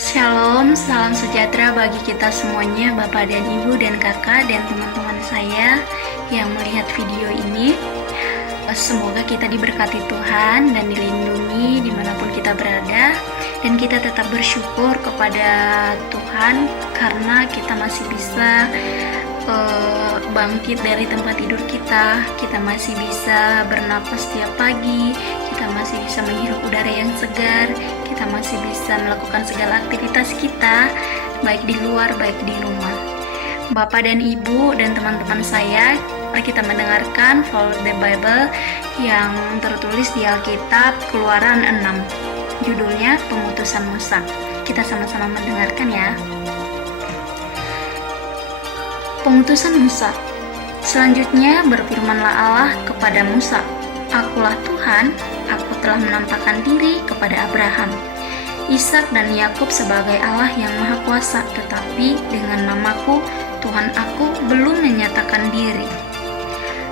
Shalom, salam sejahtera bagi kita semuanya, Bapak dan Ibu dan Kakak dan teman-teman saya yang melihat video ini. Semoga kita diberkati Tuhan dan dilindungi dimanapun kita berada, dan kita tetap bersyukur kepada Tuhan karena kita masih bisa bangkit dari tempat tidur kita masih bisa bernapas setiap pagi, kita masih bisa menghirup udara yang segar, kita masih bisa melakukan segala aktivitas kita, baik di luar, baik di rumah. Bapak dan Ibu dan teman-teman saya, mari kita mendengarkan Follow the Bible yang tertulis di Alkitab Keluaran 6. Judulnya Pemutusan Musa. Kita sama-sama mendengarkan ya. Pemutusan Musa. Selanjutnya berfirmanlah Allah kepada Musa, "Akulah Tuhan, aku telah menampakkan diri kepada Abraham, Ishak dan Yakub sebagai Allah yang Maha Kuasa, tetapi dengan namaku, Tuhan aku belum menyatakan diri.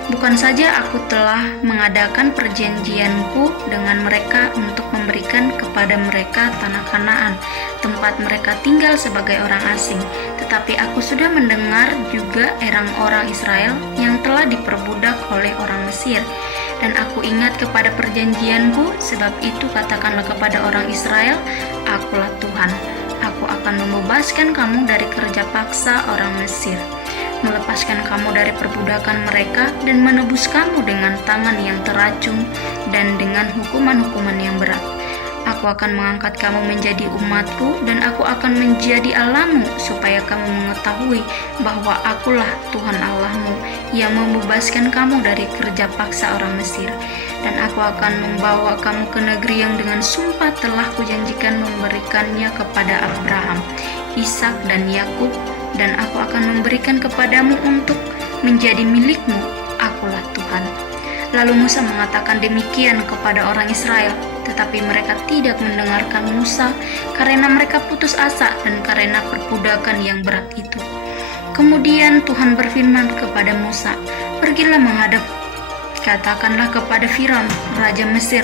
Bukan saja aku telah mengadakan perjanjianku dengan mereka untuk memberikan kepada mereka tanah Kanaan, tempat mereka tinggal sebagai orang asing, tetapi aku sudah mendengar juga orang Israel yang telah diperbudak oleh orang Mesir. Dan aku ingat kepada perjanjianku, sebab itu katakanlah kepada orang Israel, Akulah Tuhan, aku akan membebaskan kamu dari kerja paksa orang Mesir, melepaskan kamu dari perbudakan mereka, dan menebus kamu dengan tangan yang teracung dan dengan hukuman-hukuman yang berat. Aku akan mengangkat kamu menjadi umatku, dan aku akan menjadi Allahmu, supaya kamu mengetahui bahwa akulah Tuhan Allahmu yang membebaskan kamu dari kerja paksa orang Mesir. Dan aku akan membawa kamu ke negeri yang dengan sumpah telah kujanjikan memberikannya kepada Abraham, Ishak dan Yakub, dan aku akan memberikan kepadamu untuk menjadi milikmu. Akulah Tuhan." Lalu Musa mengatakan demikian kepada orang Israel, tetapi mereka tidak mendengarkan Musa karena mereka putus asa dan karena perbudakan yang berat itu. Kemudian Tuhan berfirman kepada Musa, "Pergilah menghadap, katakanlah kepada Firaun, raja Mesir,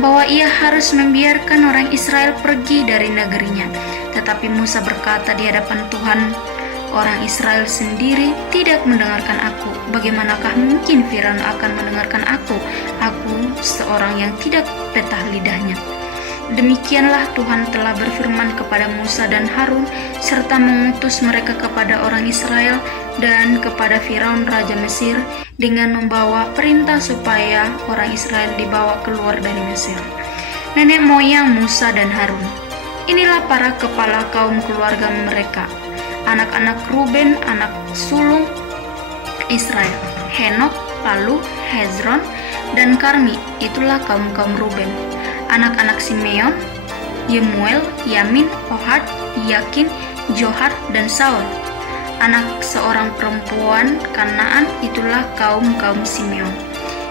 bahwa ia harus membiarkan orang Israel pergi dari negerinya." Tetapi Musa berkata di hadapan Tuhan, "Orang Israel sendiri tidak mendengarkan aku. Bagaimanakah mungkin Firaun akan mendengarkan aku? Aku seorang yang tidak petah lidahnya." Demikianlah Tuhan telah berfirman kepada Musa dan Harun, serta mengutus mereka kepada orang Israel dan kepada Firaun raja Mesir dengan membawa perintah supaya orang Israel dibawa keluar dari Mesir. Nenek moyang Musa dan Harun. Inilah para kepala kaum keluarga mereka. Anak-anak Ruben, anak sulung Israel, Henok, Palu, Hezron, dan Karmi. Itulah kaum-kaum Ruben. Anak-anak Simeon, Yemuel, Yamin, Ohad, Yakin, Johar, dan Saul. Anak seorang perempuan Kanaan, itulah kaum-kaum Simeon.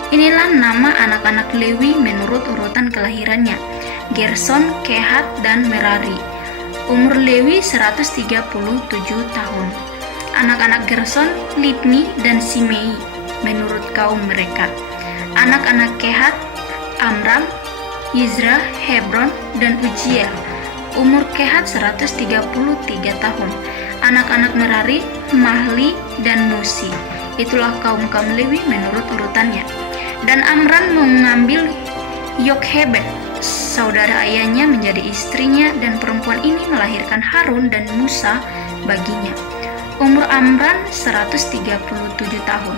Inilah nama anak-anak Lewi menurut urutan kelahirannya: Gerson, Kehat, dan Merari. Umur Lewi 137 tahun. Anak-anak Gerson, Libni, dan Simei menurut kaum mereka. Anak-anak Kehat, Amram, Yizra, Hebron, dan Ujiel. Umur Kehat 133 tahun. Anak-anak Merari, Mahli, dan Musi. Itulah kaum-kaum Lewi menurut urutannya. Dan Amram mengambil Yokhebed, saudara ayahnya, menjadi istrinya, dan perempuan ini melahirkan Harun dan Musa baginya. Umur Amram 137 tahun.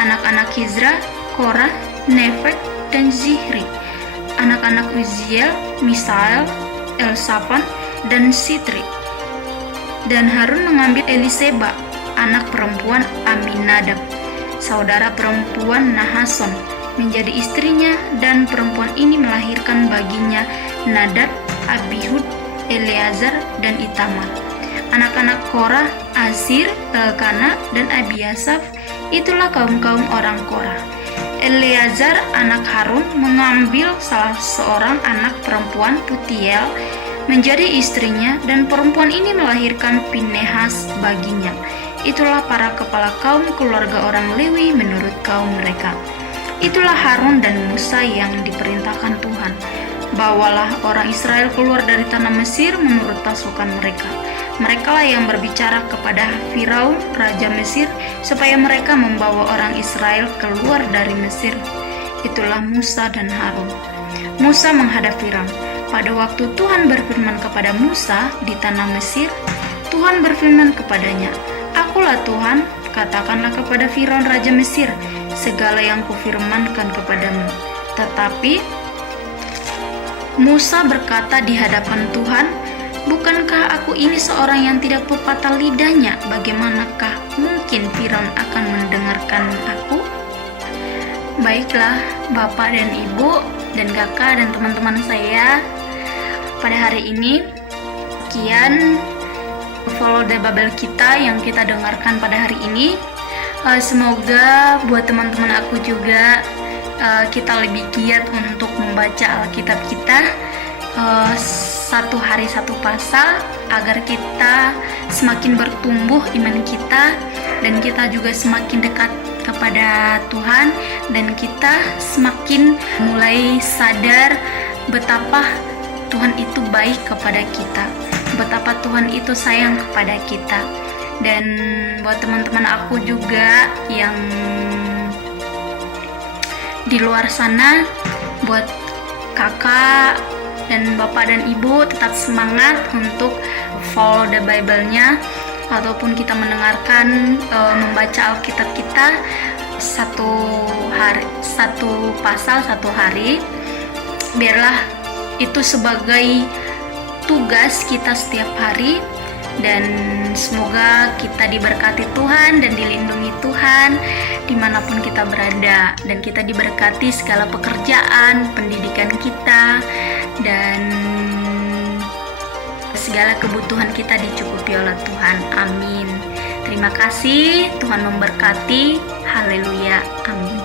Anak-anak Hizra, Korah, Nefeg, dan Zihri. Anak-anak Uziel, Misael, Elsafan, dan Sitri. Dan Harun mengambil Eliseba, anak perempuan Aminadab, saudara perempuan Nahason, menjadi istrinya, dan perempuan ini melahirkan baginya Nadab, Abihud, Eleazar, dan Itamar. Anak-anak Korah, Azir, Elkana, dan Abiasaf. Itulah kaum-kaum orang Korah. Eleazar, anak Harun, mengambil salah seorang anak perempuan Putiel menjadi istrinya, dan perempuan ini melahirkan Pinehas baginya. Itulah para kepala kaum keluarga orang Lewi menurut kaum mereka. Itulah Harun dan Musa yang diperintahkan Tuhan. Bawalah orang Israel keluar dari tanah Mesir menurut pasukan mereka. Merekalah yang berbicara kepada Firaun, raja Mesir, supaya mereka membawa orang Israel keluar dari Mesir. Itulah Musa dan Harun. Musa menghadap Firaun. Pada waktu Tuhan berfirman kepada Musa di tanah Mesir, Tuhan berfirman kepadanya, "Akulah Tuhan, katakanlah kepada Firaun raja Mesir segala yang kufirmankan kepadamu." Tetapi Musa berkata di hadapan Tuhan, "Bukankah aku ini seorang yang tidak pepatah lidahnya? Bagaimanakah mungkin Firaun akan mendengarkan aku?" Baiklah, Bapak dan Ibu dan Kakak dan teman-teman saya, pada hari ini sekian Follow the Bible kita yang kita dengarkan pada hari ini. Semoga buat teman-teman aku juga kita lebih giat untuk membaca Alkitab kita, satu hari satu pasal, agar kita semakin bertumbuh iman kita dan kita juga semakin dekat kepada Tuhan, dan kita semakin mulai sadar betapa Tuhan itu baik kepada kita, betapa Tuhan itu sayang kepada kita. Dan buat teman-teman aku juga yang di luar sana, buat kakak dan bapak dan ibu, tetap semangat untuk follow the Bible-nya, ataupun kita mendengarkan membaca Alkitab kita satu pasal satu hari. Biarlah itu sebagai tugas kita setiap hari, dan semoga kita diberkati Tuhan dan dilindungi Tuhan dimanapun kita berada, dan kita diberkati segala pekerjaan, pendidikan kita, dan segala kebutuhan kita dicukupi oleh Tuhan. Amin. Terima kasih, Tuhan memberkati. Haleluya. Amin.